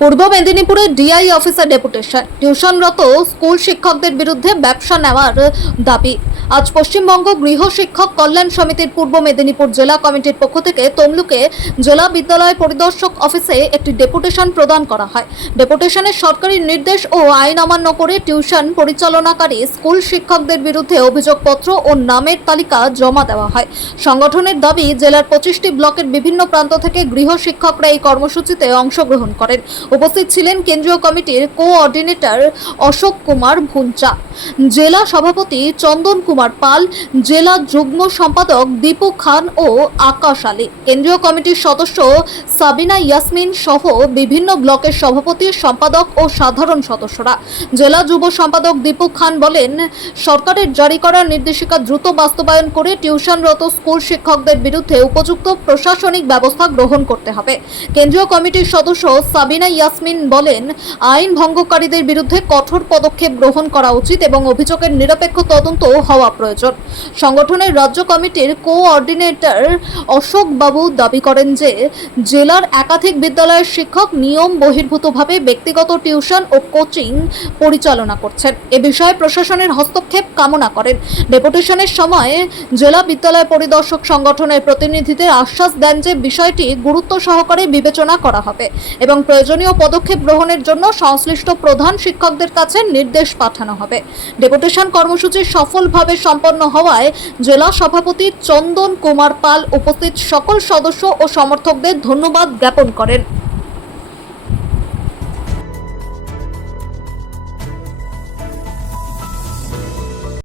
পূর্ব মেদিনীপুরে ডিআই অফিসে deputation, টিউশনরত school শিক্ষকদের বিরুদ্ধে ব্যবসা নেওয়ার দাবি। আজ পশ্চিমবঙ্গ গৃহ শিক্ষক কল্যাণ সমিতির পূর্ব মেদিনীপুর জেলা কমিটির পক্ষ থেকে তমলুকে জেলা বিদ্যালয় পরিদর্শক অফিসে একটি ডেপুটেশন প্রদান করা হয়। ডেপুটেশনে সরকারি নির্দেশ ও আইন অমান্য করে টিউশন পরিচালনাকারী স্কুল শিক্ষকদের বিরুদ্ধে অভিযোগপত্র ও নামের তালিকা জমা দেওয়া হয়। সংগঠনের দাবি, জেলার 25টি ব্লকের বিভিন্ন প্রান্ত থেকে গৃহ শিক্ষকরা এই কর্মসূচিতে অংশগ্রহণ করেন। উপস্থিত ছিলেন কেন্দ্রীয় কমিটির কোঅর্ডিনেটর অশোক কুমার ভুঞ্চা, জেলা সভাপতি চন্দন কুমার পাল, জেলা যুগ্ম সম্পাদক দীপু খান ও আকাশ আলী, কেন্দ্রীয় কমিটির সদস্য সাবিনা ইয়াসমিন সহ বিভিন্ন ব্লকের সভাপতি, সম্পাদক ও সাধারণ সদস্যরা। জেলা যুব সম্পাদক দীপু খান বলেন, সরকারের জারি করা নির্দেশিকা দ্রুত বাস্তবায়ন করে টিউশনরত স্কুল শিক্ষকদের বিরুদ্ধে উপযুক্ত প্রশাসনিক ব্যবস্থা গ্রহণ করতে হবে। কেন্দ্রীয় কমিটির সদস্য সাবিনা ইয়াসমিন বলেন, আইন ভঙ্গকারীদের বিরুদ্ধে কঠোর পদক্ষেপ গ্রহণ করা উচিত এবং অভিযোগের নিরপেক্ষ তদন্ত হওয়া প্রয়োজন। সংগঠনের রাজ্য কমিটির কোঅর্ডিনেটর অশোক বাবু দাবি করেন যে জেলার একাধিক বিদ্যালয়ের শিক্ষক নিয়ম বহির্ভূতভাবে ব্যক্তিগত টিউশন ও কোচিং পরিচালনা করছেন। এ বিষয়ে প্রশাসনের হস্তক্ষেপ কামনা করেন। ডেপুটেশনের সময় জেলা বিদ্যালয় পরিদর্শক সংগঠনের প্রতিনিধিদের আশ্বাস দেন যে বিষয়টি গুরুত্ব সহকারে বিবেচনা করা হবে এবং প্রয়োজনীয় পদক্ষেপ গ্রহণের জন্য সংশ্লিষ্ট প্রধান শিক্ষকদের কাছে নির্দেশ পাঠানো হবে। ডেপুটেশন কর্মসূচি সফলভাবে সম্পন্ন হওয়ায় জেলা সভাপতি চন্দন কুমার পাল উপস্থিত সকল সদস্য ও সমর্থকদের ধন্যবাদ জ্ঞাপন করেন।